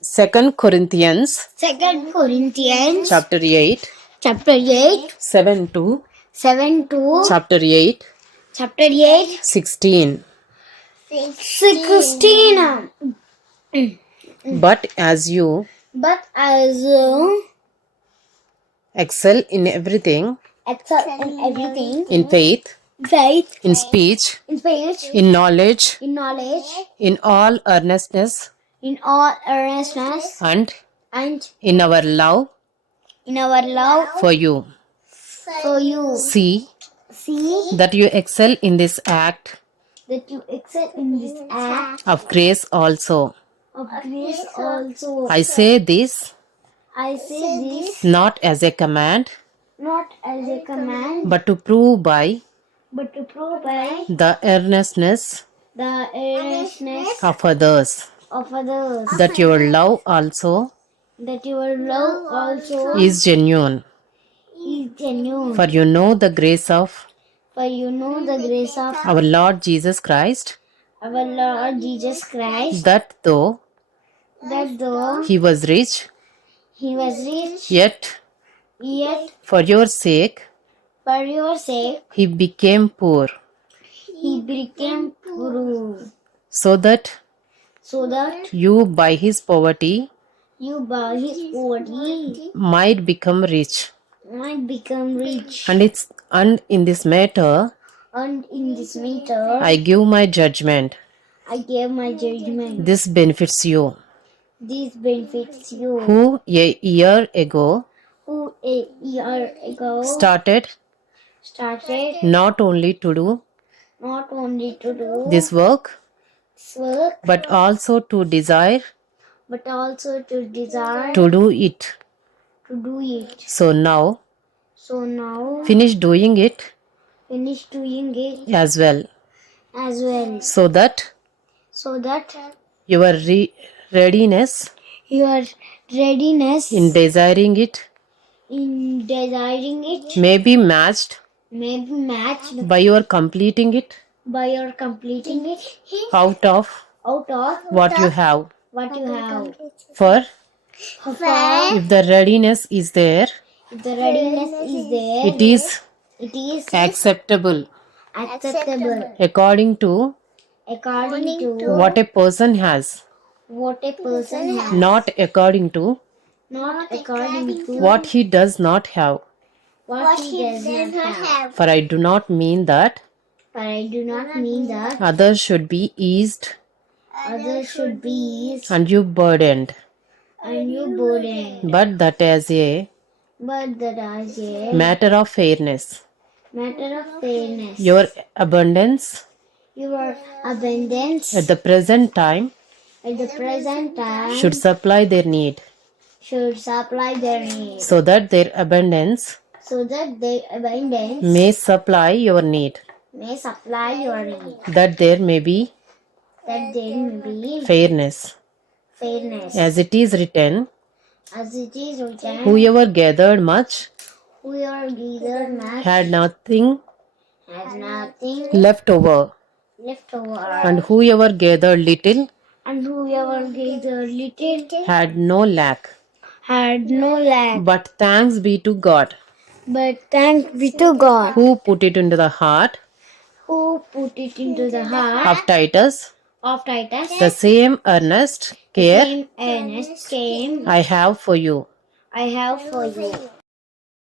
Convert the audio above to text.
2 Corinthians Second Corinthians chapter 8, chapter 8 7 to 7 to chapter 8, chapter 8 16. 16. But as you But as excel in everything, excel in everything, in faith, faith, in speech, in speech, in knowledge, in knowledge, in all earnestness, in all earnestness, and and in our love in our love for you. for you. See See that you excel in this act that you excel in this act of grace also. of grace also. I say this I say this not as a command, not as a command, but to prove by but to prove by the earnestness the earnestness of others of others that your love also that your love also is genuine. is genuine. For you know the grace of For you know the grace of our Lord Jesus Christ, our Lord Jesus Christ, that though that though he was rich, he was rich, yet yet for your sake for your sake he became poor, he became poor, so that so that you by his poverty you by his poverty might become rich. might become rich. And in this matter And in this matter, I give my judgment. I gave my judgment. This benefits you, This benefits you, who a year ago who a year ago started started not only to do not only to do this work, this work, but also to desire but also to desire to do it. to do it. So now So now finish doing it finish doing it as well, as well, so that so that your readiness your readiness in desiring it in desiring it may be matched may be matched by your completing it by your completing it out of out of what you have. what you have. For For if the readiness is there, if the readiness is there, it is it is acceptable acceptable according to according to what a person has, what a person has, not according to not according to what he does not have. what he does not have. For I do not mean that But I do not mean that others should be eased others should be eased and you burdened, and you burdened, but that as a but that as a matter of fairness, matter of fairness, your abundance your abundance at the present time at the present time should supply their need, should supply their needs, so that their abundance so that their abundance may supply your need, may supply your need, that there may be that there may be fairness. fairness. As it is written, As it is written, whoever gathered much whoever gathered much had nothing has nothing left over, left over, and whoever gathered little and whoever gathered little had no lack. had no lack. But thanks be to God, But thanks be to God, who put it into the heart who put it into the heart of Titus of Titus the same earnest care same earnest came I have for you. I have for you.